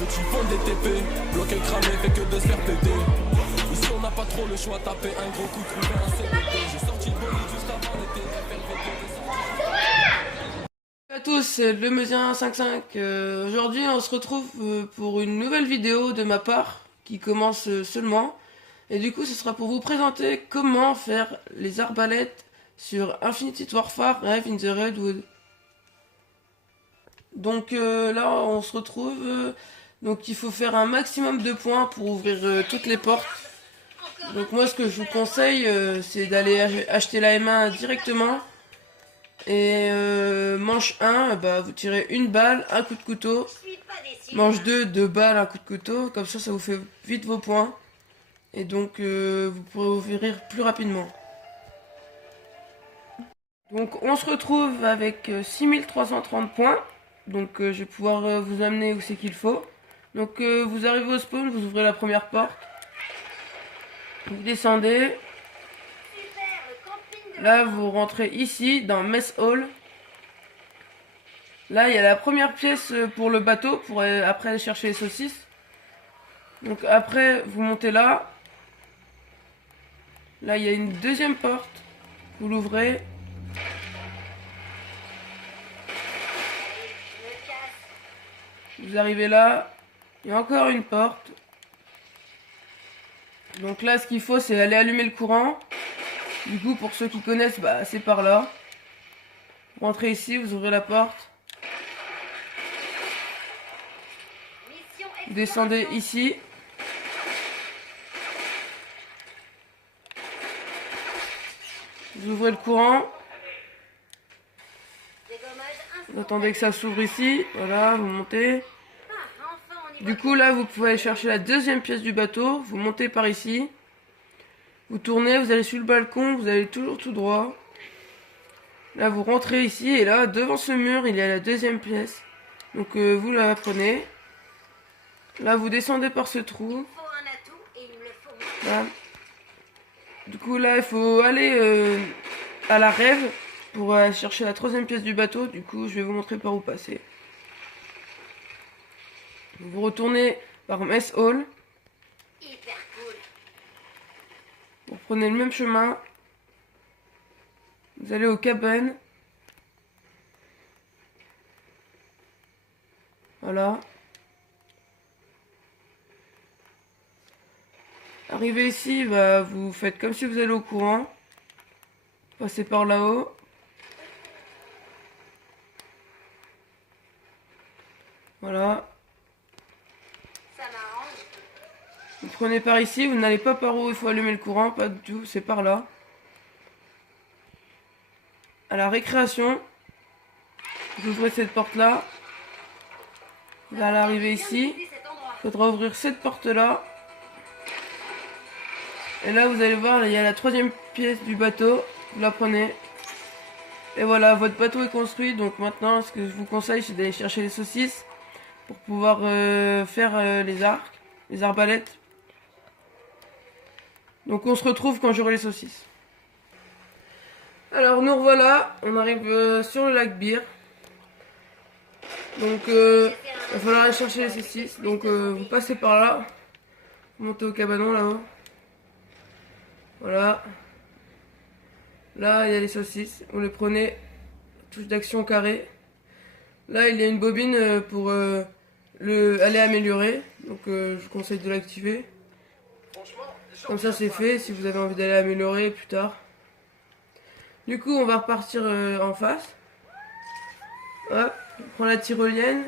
Petit fond des TP, bloqué cramé, fait que de se faire péter. Ici on n'a pas trop le choix, taper un gros coup, trouver un CBT. J'ai sorti le bolide juste avant l'été, Bonjour à tous, c'est le Meusien 55. Aujourd'hui, on se retrouve pour une nouvelle vidéo de ma part qui commence seulement. Et du coup, ce sera pour vous présenter comment faire les arbalètes sur Infinity Warfare Rave in the Redwood. Donc là, on se retrouve. Donc il faut faire un maximum de points pour ouvrir toutes les portes. Donc moi, ce que je vous conseille, c'est d'aller acheter la M1 directement. Et manche 1, bah, vous tirez une balle, un coup de couteau. Manche 2, 2 balles, un coup de couteau. Comme ça vous fait vite vos points. Et donc vous pourrez ouvrir plus rapidement. Donc on se retrouve avec 6330 points. Donc je vais pouvoir vous amener où c'est qu'il faut. Donc vous arrivez au spawn, vous ouvrez la première porte. Vous descendez. Là vous rentrez ici dans Mess Hall. Là il y a la première pièce pour le bateau pour après aller chercher les saucisses. Donc après vous montez là. Là il y a une deuxième porte. Vous l'ouvrez. Vous arrivez là. Il y a encore une porte. Donc là ce qu'il faut c'est aller allumer le courant. Du coup pour ceux qui connaissent, bah c'est par là. Vous rentrez ici, vous ouvrez la porte. Vous descendez ici. Vous ouvrez le courant. Vous attendez que ça s'ouvre ici. Voilà, vous montez. Du coup là vous pouvez aller chercher la deuxième pièce du bateau. Vous montez par ici. Vous tournez, vous allez sur le balcon, vous allez toujours tout droit. Là vous rentrez ici et là devant ce mur il y a la deuxième pièce. Donc vous la prenez. Là vous descendez par ce trou. Là. Du coup là il faut aller à la rêve pour aller chercher la troisième pièce du bateau. Du coup je vais vous montrer par où passer. Vous retournez par Mess Hall. Vous prenez le même chemin. Vous allez aux cabanes. Voilà. Arrivé ici, bah, vous faites comme si vous allez au courant. Passez par là-haut. Voilà. Vous prenez par ici, vous n'allez pas par où il faut allumer le courant, pas du tout, c'est par là. À la récréation, vous ouvrez cette porte-là. Vous allez arriver ici. Il faudra ouvrir cette porte-là. Et là, vous allez voir, il y a la troisième pièce du bateau. Vous la prenez. Et voilà, votre bateau est construit. Donc maintenant, ce que je vous conseille, c'est d'aller chercher les saucisses pour pouvoir faire les arcs, les arbalètes. Donc on se retrouve quand j'aurai les saucisses. Alors nous revoilà, on arrive sur le lac Bir. Donc il va falloir aller chercher les saucisses. Donc vous passez par là, vous montez au cabanon là-haut. Voilà. Là il y a les saucisses, vous les prenez, touche d'action carré. Là il y a une bobine pour aller améliorer. Donc je vous conseille de l'activer. Comme ça c'est fait si vous avez envie d'aller améliorer plus tard. Du coup on va repartir en face. Hop, on prend la tyrolienne.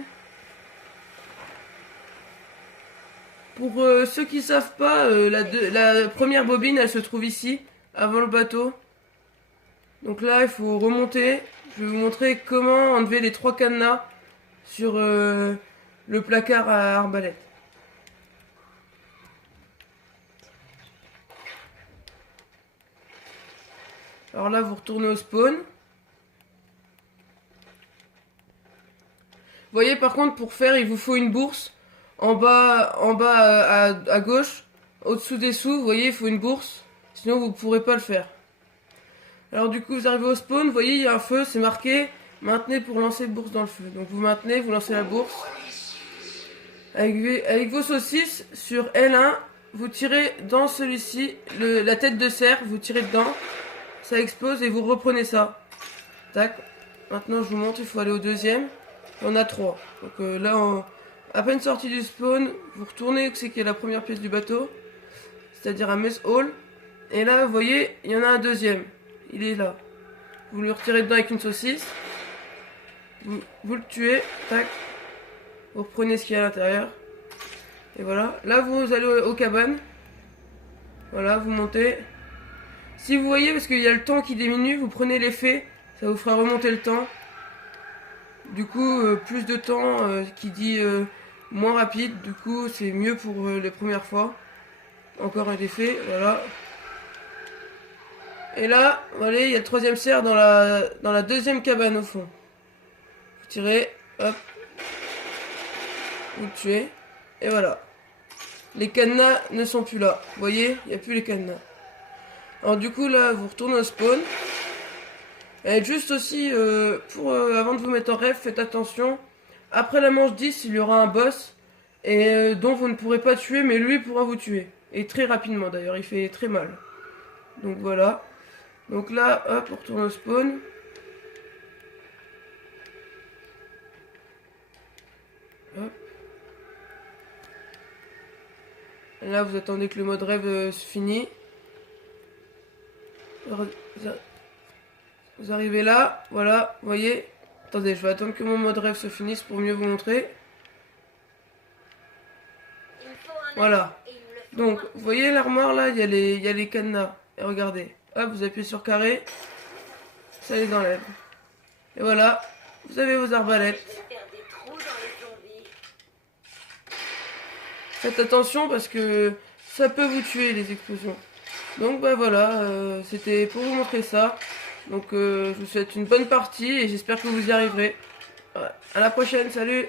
Pour ceux qui savent pas, la première bobine elle se trouve ici, avant le bateau. Donc là il faut remonter. Je vais vous montrer comment enlever les 3 cadenas sur le placard à arbalète. Alors là, vous retournez au spawn. Vous voyez, par contre, pour faire, il vous faut une bourse. En bas à gauche, au-dessous des sous, vous voyez, il faut une bourse. Sinon, vous ne pourrez pas le faire. Alors du coup, vous arrivez au spawn, vous voyez, il y a un feu, c'est marqué « Maintenez pour lancer bourse dans le feu ». Donc vous maintenez, vous lancez la bourse. Avec vos saucisses, sur L1, vous tirez dans celui-ci, la tête de cerf, vous tirez dedans, ça explose et vous reprenez ça. Tac. Maintenant je vous montre, il faut aller au deuxième. On a 3. Donc là, à peine sorti du spawn, vous retournez où c'est qu'il y a la première pièce du bateau, c'est-à-dire à Mess Hall. Et là, vous voyez, il y en a un deuxième. Il est là. Vous le retirez dedans avec une saucisse. Vous le tuez. Tac. Vous reprenez ce qu'il y a à l'intérieur. Et voilà. Là, vous allez aux cabanes. Voilà, vous montez. Si vous voyez, parce qu'il y a le temps qui diminue, vous prenez l'effet. Ça vous fera remonter le temps. Du coup, plus de temps qui dit moins rapide. Du coup, c'est mieux pour les premières fois. Encore un effet. Voilà. Et là, voilà, il y a le troisième cerf dans la deuxième cabane au fond. Vous tirez, hop. Vous le tuez. Et voilà. Les cadenas ne sont plus là. Vous voyez, il n'y a plus les cadenas. Alors du coup, là, vous retournez au spawn. Et juste aussi, avant de vous mettre en rêve, faites attention. Après la manche 10, il y aura un boss. Et dont vous ne pourrez pas tuer, mais lui pourra vous tuer. Et très rapidement d'ailleurs, il fait très mal. Donc voilà. Donc là, hop, on retourne au spawn. Hop. Là, vous attendez que le mode rêve se finisse. Vous arrivez là, voilà, vous voyez. Attendez, je vais attendre que mon mode rêve se finisse pour mieux vous montrer. Voilà. Donc, vous voyez l'armoire là, il y a les cadenas. Et regardez, hop, vous appuyez sur carré, ça les enlève. Et voilà, vous avez vos arbalètes. Faites attention parce que ça peut vous tuer les explosions. Donc bah voilà, c'était pour vous montrer ça. Donc je vous souhaite une bonne partie et j'espère que vous y arriverez. Voilà. À la prochaine, salut!